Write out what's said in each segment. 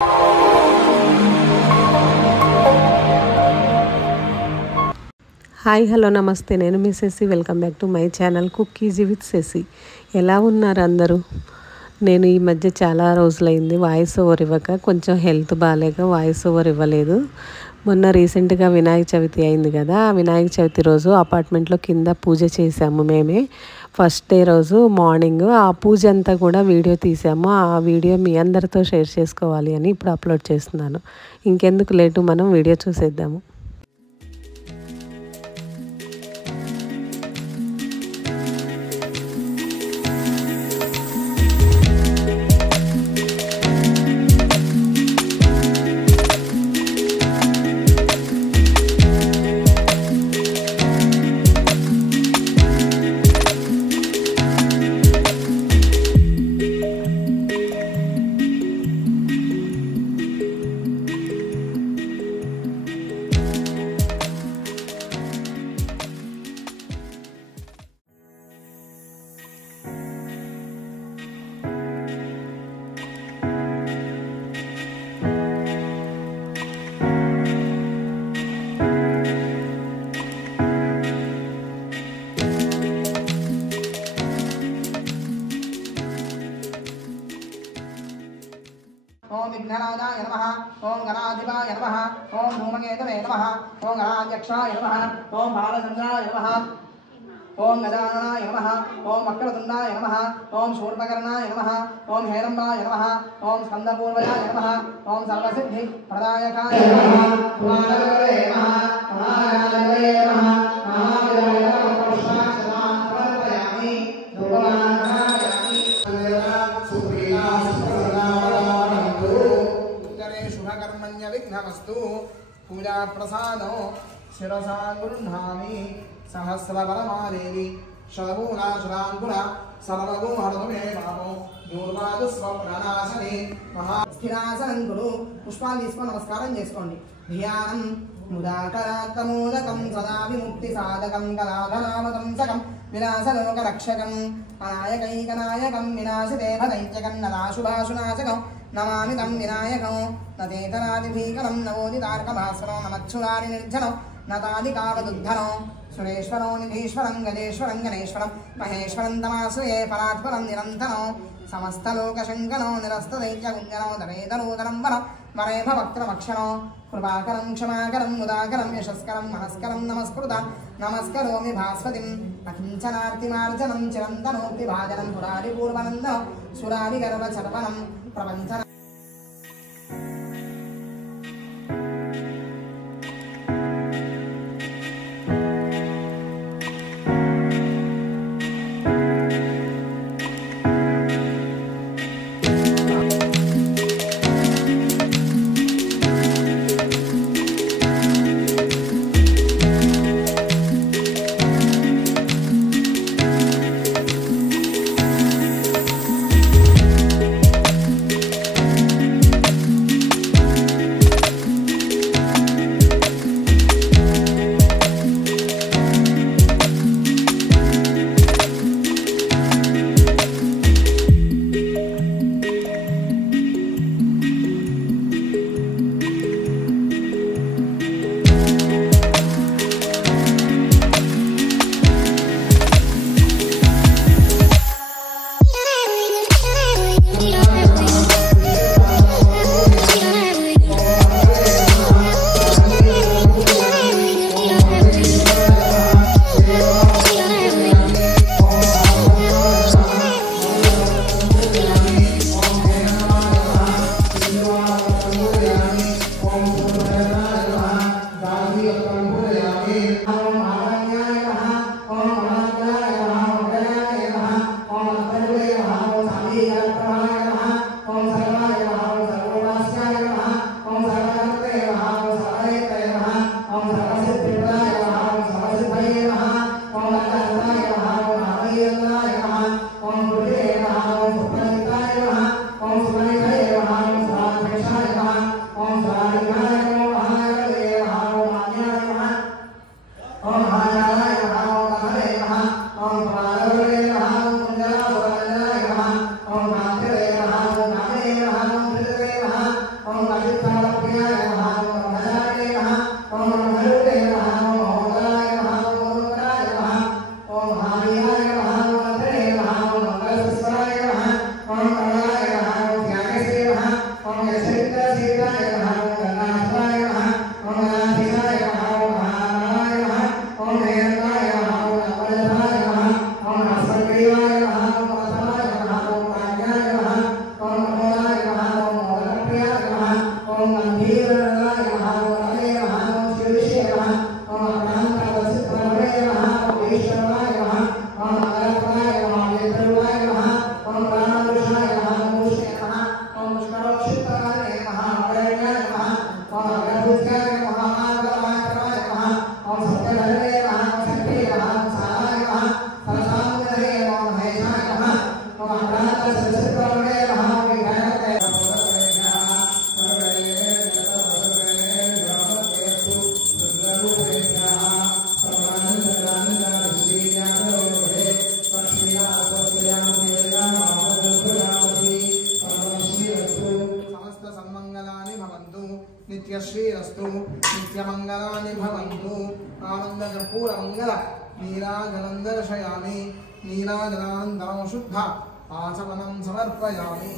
Hi hello నమస్తే, నేను మీ Sashi. Welcome back to my channel cook easy with Sashi. ఎలా ఉన్నారు అందరూ? నేను ఈ మధ్య చాలా రోజులైంది వాయిస్ ఓవర్ ఇవ్వక, కొంచెం హెల్త్ బాగాలేక వాయిస్ ఓవర్ ఇవ్వలేదు. మొన్న రీసెంట్గా వినాయక చవితి అయింది కదా, ఆ వినాయక చవితి రోజు అపార్ట్మెంట్లో కింద పూజ చేసాము మేమే. ఫస్ట్ డే రోజు మార్నింగ్ ఆ పూజ అంతా కూడా వీడియో తీసాము. ఆ వీడియో మీ అందరితో షేర్ చేసుకోవాలి అని ఇప్పుడు అప్లోడ్ చేస్తున్నాను. ఇంకెందుకు లేటు, మనం వీడియో చూసేద్దాము. ओम विघ्नराजाय नमः। ओम गणाधिपाय नमः। ओम धूमकेतवे नमः। ओम गणाध्यक्षाय नमः। ओम बालचन्द्राय नमः। ओम गजाननाय नमः। ओम वक्रतुण्डाय नमः। ओम शूर्पकर्णाय नमः। ओम हेरम्बाय नमः। ओम स्कन्दपूर्वजाय नमः। ओम सर्वसिद्धिप्रदायकाय नमः। महादेवाय नमः। महाराजाय नमः। महादेवाय नमः। पुष्पाक्षतां समर्पयामि। धूपमानयामि। सुप्रिया शुभकर्मण्य विघ्नमस्तु। पूजा प्रसादो शिरसा गृह्णामि। सहस्रवरमादेवी शरमूलाशराङ्कुरा सर्वगुहरतु मे पापो दूर्वादुस्वप्ननाशने महास्थिरासनं कुरु। पुष्पाలు తీసుకొని నమస్కారం చేసుకోండి. ధ్యానం ముదాకరాత్తమోదకం సదా విముక్తి సాధకం కళాధనామతంసకం వినాశలోకరక్షకం అనాయకైకనాయకం వినాశదేవదైత్యకం నరాశుభాశునాశకం నమామి తం వినాయకం నచేతనాదిభీకరం నవోదితార్కభాస్వరం నమచ్చురారి నిర్జనం నతాదికావదుద్ధనం సురేశ్వరం నిధీశ్వరం గజేశ్వరం గణేశ్వరం మహేశ్వరం తమాశ్రయే పరాత్పరం నిరంతరం సమస్తలోకశంకరం నిరస్తదైత్యగుంజనం దరేదనూతనం వరం వరేభ వక్త్రమక్షరం కృపాకరం క్షమాకరం ముదాకరం యశస్కరం మనస్కరం నమస్కృత నమస్కరోమి భాస్వతిం అకించనార్తిమార్జనం చిరంతనోక్తి భాజనం పురారిపూర్వనందనం సురారిగర్వచర్వణం ప్రపంచ नित्यश्रीरस्तु नित्यमंगलानि भवन्तु आनन्दकर्पूरमङ्गल नीराजलं दर्शयामि नीराजनानन्दं शुद्ध आचमनं समर्पयामि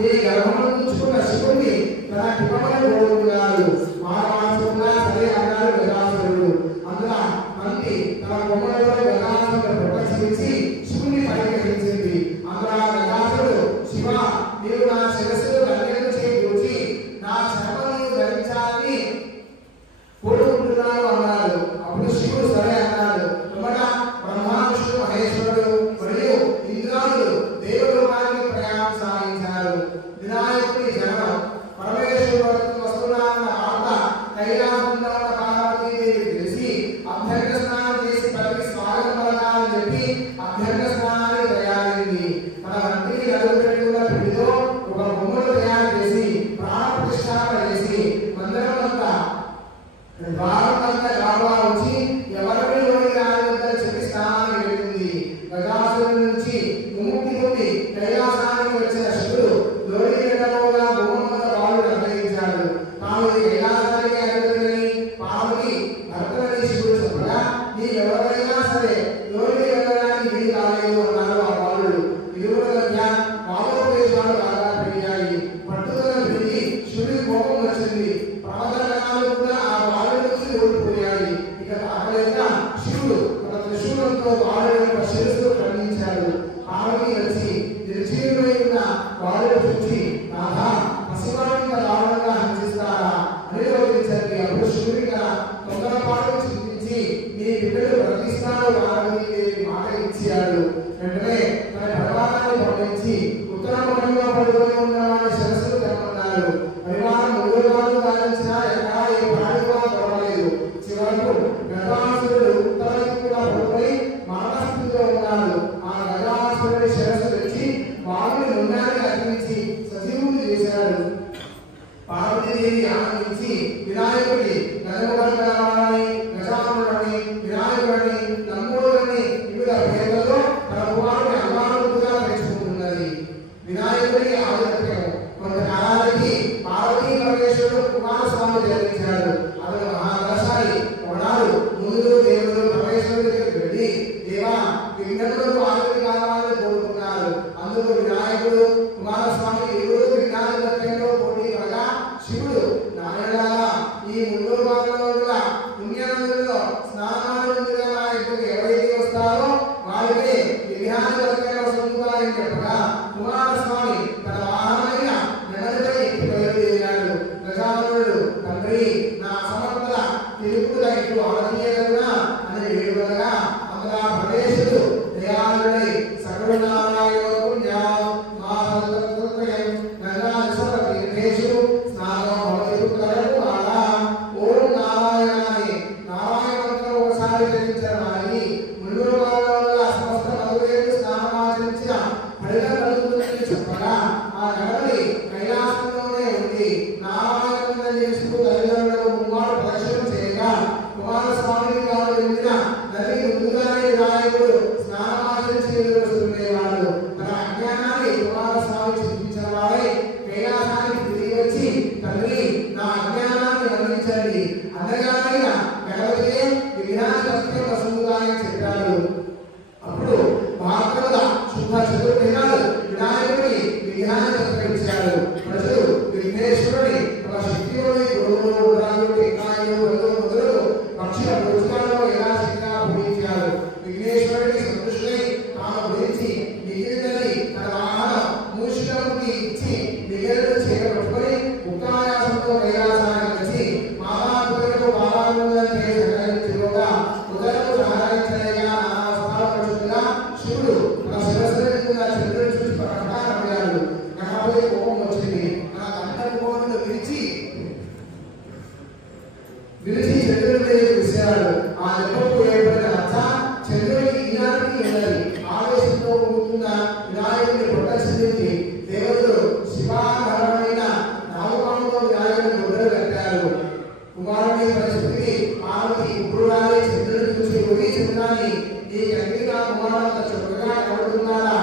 ఈ గర్భమున శివుని తన కృపను కోరుకున్నాడు మహారాజుగా సరే అన్నాడు గజాసురుడు అందున మంది తన కొమ్మలతో గజాసురుడు ప్రొటెక్షన్ శివుని పరిగణించింది అందున గజాసురుడు శివ నీవు నా శిరస్సును కన్నెలు చేకూర్చి నా శర్మను ధరించాలని కోరుకుంటున్నాను అన్నాడు అప్పుడు శివుడు సరే అన్నాడు వెంబడ బ్రహ్మ విష్ణు మహేశ్వరుడు మరియు ఇంద్రాదులు దేవలోకానికి ప్రయాణం సాగించారు వినాయకుడి జన్మం పరమేశ్వరుడు వస్తున్నారన్న వార్త కైలాసంలో ఉన్న పార్వతీదేవి తెలిసి అభ్యంగ స్నానం చేసి తనకి స్వాగతం పలకాలని చెప్పి అభ్యంగ స్నానాన్ని తయారైంది తన వంటికి నలుగు పెట్టుకున్న పిండితో ఒక బొమ్మను తయారు చేసి ప్రాణ ప్రతిష్ఠాపన చేసి మందిరమంతా ద్వారమంతా గాబా ఉంచి ఎవరిని లోని రాజులంతా చెప్పి స్నానాన్ని వెళ్తుంది గజాసురుడి నుంచి ముముక్తి పొంది కైలాసానికి వచ్చిన శివుడు లోని గడ్డలోగా బొమ్మమంత బాలుడు నిర్ణయించాడు తాను కైలాసానికి అడుగుతుందని పార్వతి భర్తలని శివుడు చెప్పగా నీ ఎవరైనా సరే లోని వెళ్ళడానికి వీలు కాలేదు అన్నారు ఆ బాలుడు ఇరువురు మధ్య భావోపదేశాలు బాగా పెరిగాయి పట్టుదల పెరిగి శివుడి కోపం వచ్చింది ప్రమదనాలు కూడా ఆ బాలుడి నుంచి ఓడిపోయాయి ఇక తాగలేక శివుడు తన త్రిశూలంతో బాలుడి యొక్క శిరస్సు ఖండించాడు పార్వతి వచ్చి నిర్జీవమై ఉన్న బాలుడు చూసి నాథా పసివాడిని దారుణంగా హింసిస్తారా అని రోధించండి అప్పుడు శివుడి తొందరపాటు చింతించి నీ బిడ్డలు బ్రతిస్తాడు పార్వతీదేవి మాట ఇచ్చాడు వెంటనే తన భగవానాన్ని పంపించి ఉత్తరముఖంగా పడుకొని ఉన్న వారి శిరస్సును తెమ్మన్నాడు పరివారం ముందుగాను దానించినా ఎక్కడా ఏ ప్రాణిగా దొరకలేదు చివరకు గజాసురుడు ఉత్తరంగా పడుకొని మరణస్థితిలో ఉన్నాడు ఆ గజాసురుడి శిరస్సు తెచ్చి బాలుని ముందాన్ని అర్పించి సజీవుని చేశాడు పార్వతీదేవి ఆనందించి వినాయకుడి గజముఖంగాని గజాముడని వినాయకుడిని నంబూరుని వివిధ పేర్లతో తన కుమారుని అభిమానుడుగా పెంచుకుంటున్నది వినాయకుడి ఆధిపత్యం కొంతకాలానికి పార్వతీ పరమేశ్వరుడు కుమారస్వామి జన్మించాడు అతను మహాదశాలి ఒకనాడు ముందు దేవుడు పరమేశ్వరుడి దగ్గరికి వెళ్ళి దేవా విఘ్నములకు ఆకలి కావాలని కోరుకున్నారు అందుకు వినాయకుడు కుమారస్వామి ఇరువురు విజ్ఞానంలో పోటీ పడగా శివుడు నారాయణ ఈ ముందు భాగంలో ఉన్న పుణ్యనదులలో స్నానాలు ఎవరైతే వస్తారో వారికి విజ్ఞాన వస్తుందని చెప్పగా కుమారస్వామి తన వాహనమైన నెలపై ఎక్కి బయలుదేరాడు గజానుడు తండ్రి నా సమర్థ తిరుగుడు ఇటు ఆనందీయగలనా అని వేడుకగా అందులో ప్రవేశుడు దయాళుడై సకరుణారాయణ పుణ్యం మా సంతృప్తయం గంగాధర తీర్థేషు స్నానం భవతిపుత్రకు ఆలా ఓం నారాయణాని నారాయణ మంత్రం ఒకసారి జపించిన వారిని ముందు సమస్త నలుగురు స్నానమాచరించిన ఫలితం విఘ్నేశ్వరుడికి సంతుష్టుడై తాను గురించి మిగిలినది తన వాహనం మూషికముకి ఇచ్చి మిగిలిన చేపట్టుకొని ఉక్కాయాసంతో కైలాసానికి వచ్చి మాతాపితరులకు బాలానందం చేసి సంహరించుకోగా ఉదయం సహాయించలేగా అవస్థాపడుతున్నా శివుడు తన శిరస్సున చంద్రుని చూసి ప్రకాశమయ్యాడు. నాపై కోపం వచ్చింది. నా కంఠకోణను విరిచి చంద్రుని మీద విసిరాడు. ఆ దెబ్బకు ఏర్పడిన రచ్చ చంద్రుడికి ఈనాటికి ఉన్నది. ఆవేశంతో కూడుకున్న వినాయకుడిని ప్రదర్శించి దేవతలు శివాకరమైన నాగపాముతో వినాయకుడిని గుడ్డలు కట్టారు. కుమారుని పరిస్థితికి పార్వతి ఉగ్రురాలి చంద్రుని చూసి ఒడి చంద్రాన్ని ఈ గంగిగా కుమారుడు చక్కగా కడుతున్నాడా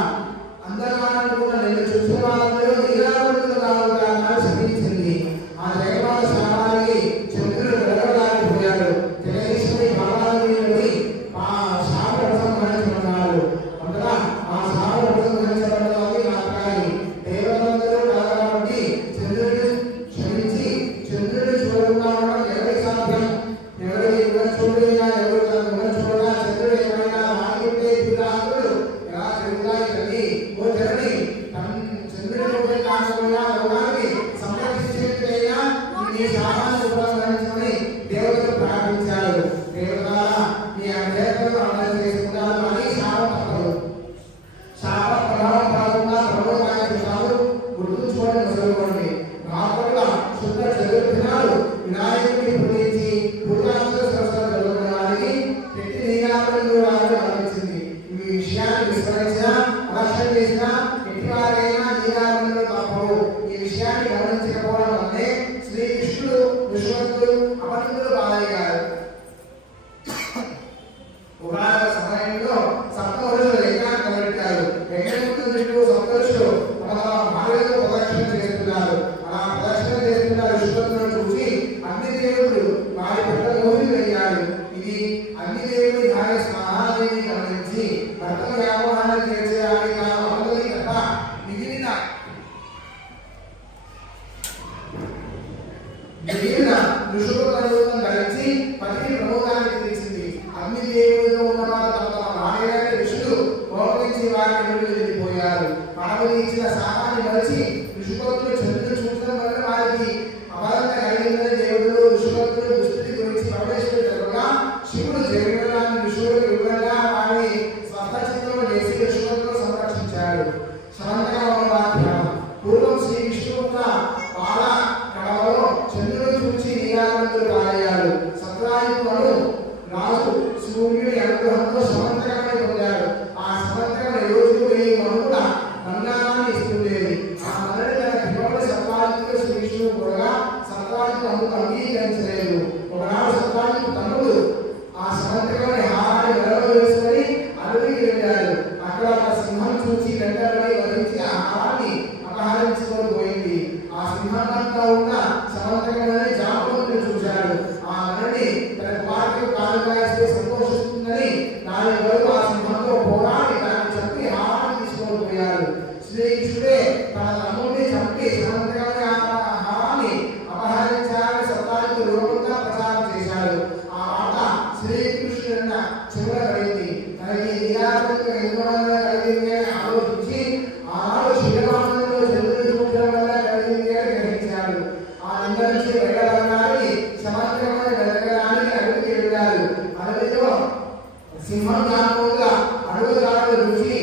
అందగాననుకున్న నేను చూసిన వాళ్ళలో నీరావతులు కావాలని శపించింది. ఆ జగమాత శాపానికి చంద్రుడు గడవడానిపోయాడు. జగదీశ్వరి బాలాదేవి శాపరసం వహించుకున్నాడు. అందులో ఆ శాపరసం వహించబడడానికి కారణాన్ని దేవతలందరూ కాబట్టి చంద్రుడిని క్షమించి చంద్రుడిని చూడకుండా ఎవరికి సాధ్యం? ఎవరికి ఎవరు చూడలేగా ఎవరు చూడగా చంద్రుడు ఎవరైనా ఆగితే దురాకులు ఎలా జరుగుతాయి తల్లి ఓ జరని చంద్రుడి కాకపోయినా లోకానికి సంరక్షించేట్లయినా నీ శాపాన్ని ఉపయోగించమని దేవతలు ప్రార్థించారు. దేవతల మీ అభ్యర్థులు అమలు చేసుకుంటారు అని శాపం తప్పదు. శాప ప్రభావం కాకుండా ప్రభుత్వాలు గుర్తుంచుకోవడం మొదలుకోండి. రాకుండా శుద్ధ చదువుతున్నారు వినాయకుడిని పూజించి పూజాంతో సరస్వతి చదువుకోవడానికి పెట్టి నీరాలను ఆలోచించింది. ఈ విషయాన్ని విస్మరించినా అలక్ష్యం చేసినా ఎట్టివారైనా నీరాలను తప్పవు. ఈ విషయాన్ని గమనించకపోవడం వల్లే శ్రీకృష్ణుడు విశ్వకుడు అపనిందులు పాలయ్యారు. ఉగాద సమయంలో సప్తఋషులు యజ్ఞాన్ని మొదలెట్టారు. యజ్ఞముందు సప్తఋషులు తమ భార్యతో ప్రదక్షిణ చేస్తున్నారు. అలా ప్రదక్షిణ చేస్తున్న విశ్వకులను చూసి అగ్నిదేవుడు వారి పట్టలోకి వెళ్ళాడు. ఇది అగ్నిదేవుడి భార్య మహాదేవిని గమనించి భర్త వ్యామోహాన్ని తీర్చేయాలి తప్ప మిగిలిన ఋషులను ధరించి పతికి ప్రమోదాన్ని తీర్చింది. అగ్నిదేవుడిలో ఉన్న వారు తమ భార్య ఋషులు మోహరించి వారిని వెళ్ళిపోయారు. పార్వతి ఇచ్చిన శాపాన్ని మరచి ఋషుకోతులు చంద్రుడు చూడడం వల్ల వారికి అపరంగా కలిగిందని దేవుడు ఋషుకోతులు దుస్థితి గురించి ప్రవేశపెట్టగా శివుడు జగన్నాథాన్ని ఋషులకు వివరంగా వారిని స్వస్థచిత్తం చేసి ఋషుకోతులు సంరక్షించాడు. పూర్వం శ్రీ విష్ణువు బాల కళలో చంద్రుడు చూసి నీరానందులు పాలయ్యాడు. సత్రాయుడు రాజు సూర్యుడి అనుగ్రహంతో సమంతకమని పొందాడు. ఆ సమంతకం రోజుకు 1000 మనుగుల బంగారాన్ని ఇస్తుండేది. ఆ మరణి తన హిమముడి సత్రాయుడు శ్రీ విష్ణువు కూడా సత్రాయుడు అందుకు అంగీకరించలేదు. ఒకనాడు సత్రాయుడు తమ్ముడు ఆ సమంతకమని హారాన్ని మెడలో వేసుకొని అడవికి వెళ్ళాడు. అక్కడ ఒక సింహం చూసి వెంటబడి వధించి ఆ హారాన్ని అపహరించుకొని పోయింది. ఆ సింహంతో ఉన్న సమంతకమని జాంబవంతుడు చూశాడు. ఆ మరణి తన కుమార్తెకు కానుక ఇస్తే సంతోషిస్తుందని దాని వరకు ఆ సింహంతో పోరాడి దాన్ని చంపి హారాన్ని తీసుకొని పోయాడు. శ్రీకృష్ణుడే తన తమ్ముడిని చంపి సమంతకమని హారాన్ని అపహరించాలని సత్తానికి రూపంగా ప్రచారం చేశాడు. ఆ మాట శ్రీకృష్ణుడు చివర పడింది. తనకి నిరాశగా ఎందువల్ల కలిగింది అని ఆలోచించి ఆనాడు శివమానంలో చంద్రుడి చూడడం వల్ల కలిగింది అని గ్రహించాడు. ఆ నింద నుంచి బయటపడడానికి సమంతకమని వెతకడానికి అడవికి వెళ్ళాడు. అడవిలో సింహం కాకుండా అడవిదారులు రుచి